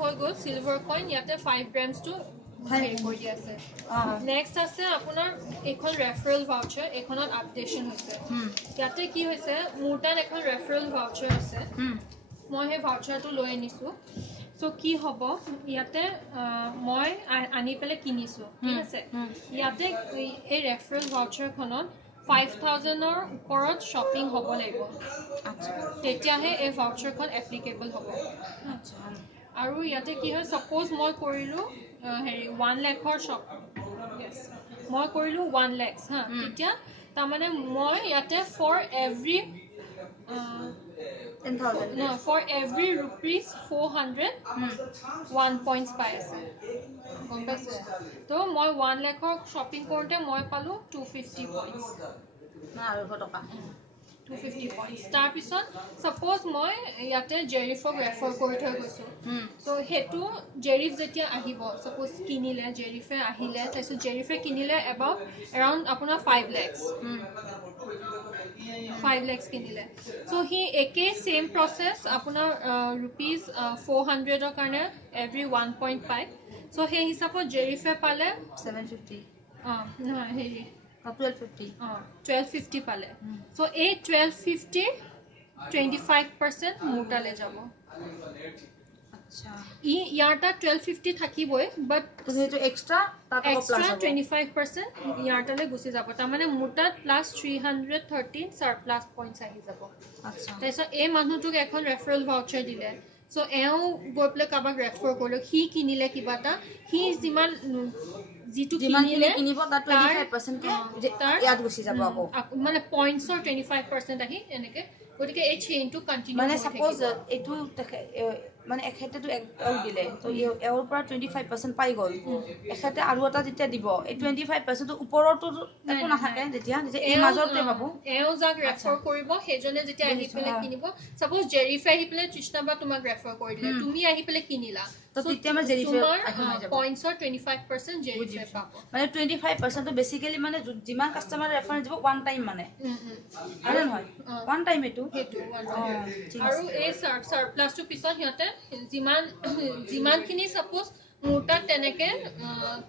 হৈ গ'ল silver coin ইয়াতে 5 গ্ৰামছ টু হেৰি কৰি দিয়া আছে নেক্সট আছে আপোনাৰ এখন ৰেফাৰেল ভাউচাৰ এখনত আপডেটন হৈছে ইয়াতে কি হৈছে মোৰ তাত এখন ৰেফাৰেল ভাউচাৰ আছে মই সেই ভাউচাৰটো লৈ আনিছো সো কি হ'ব ইয়াতে মই আনি পেলে কিনিছো ঠিক আছে ইয়াতে এই ৰেফাৰেল ভাউচাৰখনত 5000 ৰ ওপৰত শ্বপিং হ'ব লাগিব আচ্ছা তেতিয়াহে এই ভাউচাৰখন এপ্লিকেবল হ'ব আচ্ছা আৰু ইয়াতে কি হয় সপোজ মই কৰিলো হেৰি 1 লাখৰ শ্বপ yes মই কৰিলো 1 লাখ হা তেতিয়া তাৰ মানে মই ইয়াতে for every 10000 no for every rupees 400 1 points পাই আছে গম পাইছে তো মই 1 লাখৰ শ্বপিং কৰোতে মই পালো 250 points না আৰু টকা 250 points তাৰ পিছত সপোজ মই ইয়াতে জেৰিফক ৰেফাৰ কৰি থৈ গৈছো সো হেতু জেৰিফ যেতিয়া আহিব সপোজ কিনিলে জেৰিফে আহিলে তাইছো জেৰিফে কিনিলে এবাউট around আপোনাৰ 5 lakhs 5 lakhs কিনিলে সো হি একে সেম প্ৰসেস আপোনাৰ rupees 400 ৰ কাৰণে every 1 point পায় সো হে হিচাপত জেৰিফে পালে 750 নহয় হেৰি 1250 পালে সো এই 1250 25% মোটালে যাব আচ্ছা ই ইয়াৰটা 1250 থাকিবই বাট সেইটো এক্সট্ৰা তাত প্লাস 25% ইয়াৰটালে গুছি যাব তা মানে মোটা প্লাস 313 সাৰপ্লাস পইণ্টস আহি যাব আচ্ছা তাইছো এই মানুহটোক এখন ৰেফাৰেল ভাউচাৰ দিলে সো এও গৈপলে কাবাক ৰেফাৰ কৰিলে হি কিনিলে কিবাটা হি যিমান জিতু কিনিলে কিনিব তাত 25% তাৰ ইয়াত গুছি যাব আকৌ মানে পইণ্টছৰ 25% আহি এনেকে গতিকে এই চেইনটো কন্টিনিউ মানে সপোজ এটু মানে এখেতেটো এল দিলে তো এৰ পৰা 25% পাই গল এখেতে আৰু এটা যেতিয়া দিব এই 25% টো ওপৰটো একো নাথাকে যেতিয়া এই মাজৰতে পাবো এও যাক ৰেফাৰ কৰিব হেজনে যেতিয়া আহি পেলে কিনিব সপোজ জেৰিফে আহি পেলে তৃষ্ণাবা তোমাক ৰেফাৰ কৰিলে তুমি আহি পেলে কিনিলা তো তেতিয়া আমাৰ জেৰিফে আহি যাব পইণ্টছৰ 25% জেৰিফে পাব মানে 25% টো বেসিক্যালি মানে যিমান কাস্টমাৰ ৰেফাৰেন্স দিব ওয়ান টাইম মানে আৰু নহয় ওয়ান টাইম এটো হেতু আৰু এই সাৰপ্লাস টু পিছত হিয়তে যিমানখিনি সপোজ মোটা তেনেকে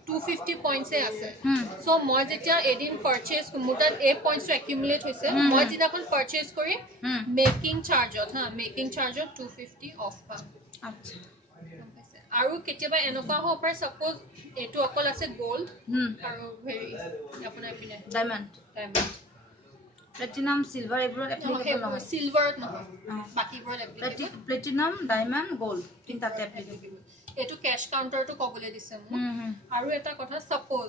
250 পইণ্টস আছে সো মই যেতিয়া এদিন পারচেজ মোটা এ পইণ্টস একিউমুলেট হৈছে মই যেটাখন পারচেজ কৰি মেকিং চাৰ্জত মেকিং চাৰ্জত 250 অফ পাম আচ্ছা আৰু কেতিয়াবা এনেকুৱা হ'ব পাৰে সপোজ এটো অকল আছে গোল্ড আৰু হেৰি আপোনাৰ পিনে ডায়মণ্ড প্লাটিনাম সিলভাৰ এবোৰ এপ্লিকেবল নহয় সিলভাৰত নহয় বাকিবোৰ এপ্লিকেবল প্লাটিনাম ডায়মণ্ড গোল্ড তিনটাতে এপ্লিকেবল এটো ক্যাশ কাউন্টাৰটো কবলে দিছে মোক আৰু এটা কথা সপোজ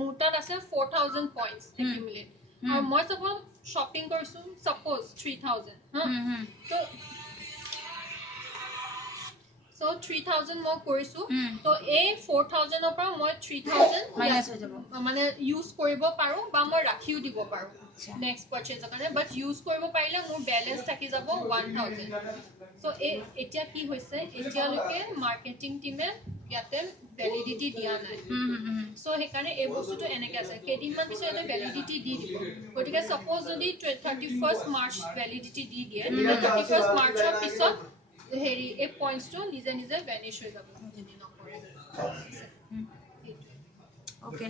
মোটাত আছে 4000 পইণ্টস একিউমুলেট আৰু মই সপোজ শপিং কৰিছো সপোজ 3000 তো So 3000 মই কৰিছো তো এই 4000 ৰ পৰা মই 3000 মাইনাস হৈ যাব মানে ইউজ কৰিব পাৰো বা মই ৰাখিও দিব পাৰো নেক্সট পাৰচেজৰ কাৰণে বাট ইউজ কৰিব পাৰিলে মোৰ ব্যালেন্স থাকি যাব 1000 সো এতিয়া কি হৈছে এতিয়ালৈকে মাৰ্কেটিং টিমে ইয়াতে ভ্যালিডিটি দিয়া নাই সো হেকাৰণে এই বস্তুটো এনেকে আছে কেদিনমান পিছত এটা ভ্যালিডিটি দি দিব গতিকে সপোজ যদি 31st মাৰ্চ ভ্যালিডিটি দি দিয়ে 31st মাৰ্চৰ পিছত হেৰি এই পইণ্টস টো নিজে নিজে ভ্যানিশ হৈ যাব যদি নকৰে ওকে